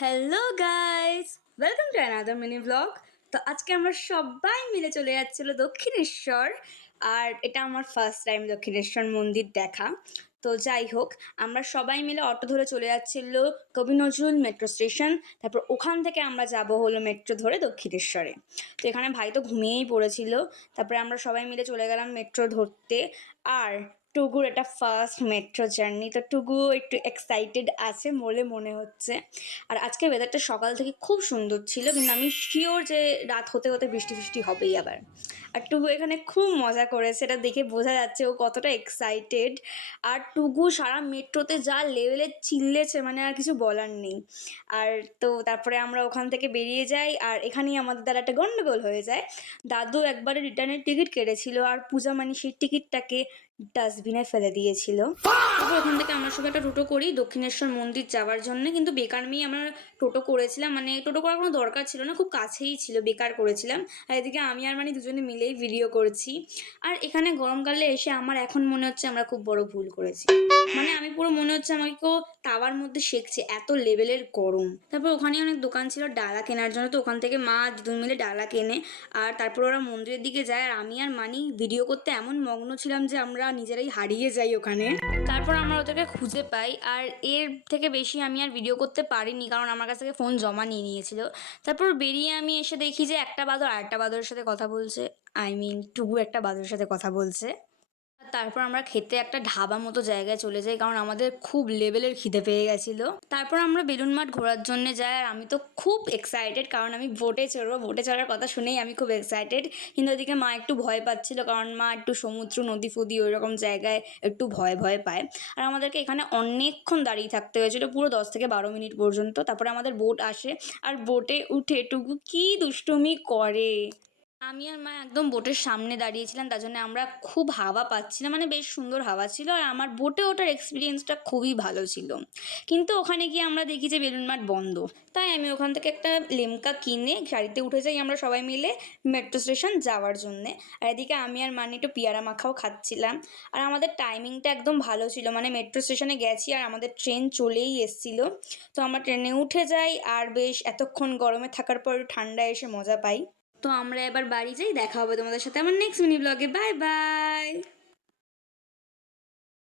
Hello guys, welcome to another mini blog. তো আজকে আমরা সবাই মিলে চলে যাচ্ছিল দক্ষিণেশ্বর। আর এটা আমার ফার্স্ট টাইম দক্ষিণেশ্বর মন্দির দেখা। তো যাই হোক, আমরা সবাই মিলে অটো ধরে চলে যাচ্ছিল কবি নজরুল মেট্রো স্টেশন। তারপর ওখান থেকে আমরা যাব হলো মেট্রো ধরে দক্ষিণেশ্বরে। তো এখানে ভাই তো ঘুমিয়েই পড়েছিল। তারপরে আমরা সবাই মিলে চলে গেলাম মেট্রো ধরতে। আর টুগুর এটা ফার্স্ট মেট্রো জার্নি, তো টুগুও একটু এক্সাইটেড আছে বলে মনে হচ্ছে। আর আজকে ওয়েদারটা সকাল থেকে খুব সুন্দর ছিল, কিন্তু আমি শিওর যে রাত হতে হতে বৃষ্টি ফৃষ্টি হবেই আবার। আর টুগু এখানে খুব মজা করেছে, এটা দেখে বোঝা যাচ্ছে ও কতটা এক্সাইটেড। আর টুগু সারা মেট্রোতে যা লেভেলে চিল্লেছে, মানে আর কিছু বলার নেই। আর তো তারপরে আমরা ওখান থেকে বেরিয়ে যাই, আর এখানেই আমাদের দ্বারা একটা গন্ডগোল হয়ে যায়। দাদু একবারে রিটার্নের টিকিট কেটেছিল, আর পূজা মানে সেই টিকিটটাকে ডাস্টবিনে ফেলে দিয়েছিল। তারপর ওখান থেকে আমরা সবাই একটা টোটো করি দক্ষিণেশ্বর মন্দির যাওয়ার জন্য, কিন্তু বেকার মেয়ে আমরা টোটো করেছিলাম, মানে টোটো করার কোনো দরকার ছিল না, খুব কাছেই ছিল, বেকার করেছিলাম। আর এদিকে আমি আর মানে দুজনে মিলেই ভিডিও করছি। আর এখানে গরমকালে এসে আমার এখন মনে হচ্ছে আমরা খুব বড় ভুল করেছি। মানে আমি পুরো মনে হচ্ছে আমাকে কেউ তাওয়ার মধ্যে সেঁকছে, এত লেভেলের গরম। তারপর ওখানে অনেক দোকান ছিল ডালা কেনার জন্য, তো ওখান থেকে মা দুজন মিলে ডালা কেনে। আর তারপর ওরা মন্দিরের দিকে যায়, আর আমি আর মানি ভিডিও করতে এমন মগ্ন ছিলাম যে আমরা নিজেরাই হারিয়ে যাই ওখানে। তারপর আমরা ওদেরকে খুঁজে পাই, আর এর থেকে বেশি আমি আর ভিডিও করতে পারিনি, কারণ আমার কাছ থেকে ফোন জমা নিয়ে নিয়েছিল। তারপর বেরিয়ে আমি এসে দেখি যে একটা বাঁদর আরেকটা বাঁদরের সাথে কথা বলছে, আই মিন টুকু একটা বাঁদরের সাথে কথা বলছে। তারপর আমরা খেতে একটা ঢাবা মতো জায়গায় চলে যাই, কারণ আমাদের খুব লেভেলের খিদে পেয়ে গেছিলো। তারপর আমরা বেলুন মাঠ ঘোরার জন্য যাই, আর আমি তো খুব এক্সাইটেড, কারণ আমি বোটে চড়বো। বোটে চড়ার কথা শুনেই আমি খুব এক্সাইটেড। কিন্তু ওদিকে মা একটু ভয় পাচ্ছিল, কারণ মা একটু সমুদ্র নদী ফদি ওই রকম জায়গায় একটু ভয় ভয় পায়। আর আমাদেরকে এখানে অনেকক্ষণ দাঁড়িয়ে থাকতে হয়েছিল, পুরো 10 থেকে 12 মিনিট পর্যন্ত। তারপরে আমাদের বোট আসে, আর বোটে উঠে টুকু কি দুষ্টুমি করে। আমি আর মা একদম বোটের সামনে দাঁড়িয়েছিলাম, তার জন্য আমরা খুব হাওয়া পাচ্ছিলাম, মানে বেশ সুন্দর হাওয়া ছিল। আর আমার বোটে ওঠার এক্সপিরিয়েন্সটা খুবই ভালো ছিল। কিন্তু ওখানে গিয়ে আমরা দেখি যে বেলুন মাঠ বন্ধ। তাই আমি ওখান থেকে একটা লেমকা কিনে গাড়িতে উঠে যাই আমরা সবাই মিলে মেট্রো স্টেশন যাওয়ার জন্যে। আর এদিকে আমি আর মানি একটু পেয়ারা মাখাও খাচ্ছিলাম। আর আমাদের টাইমিংটা একদম ভালো ছিল, মানে মেট্রো স্টেশনে গেছি আর আমাদের ট্রেন চলেই এসেছিল। তো আমরা ট্রেনে উঠে যাই, আর বেশ এতক্ষণ গরমে থাকার পর ঠান্ডায় এসে মজা পাই। তো আমরা এবার বাড়ি যাই, দেখা হবে তোমাদের সাথে আমার নেক্সট মিনি ব্লগে। Bye bye.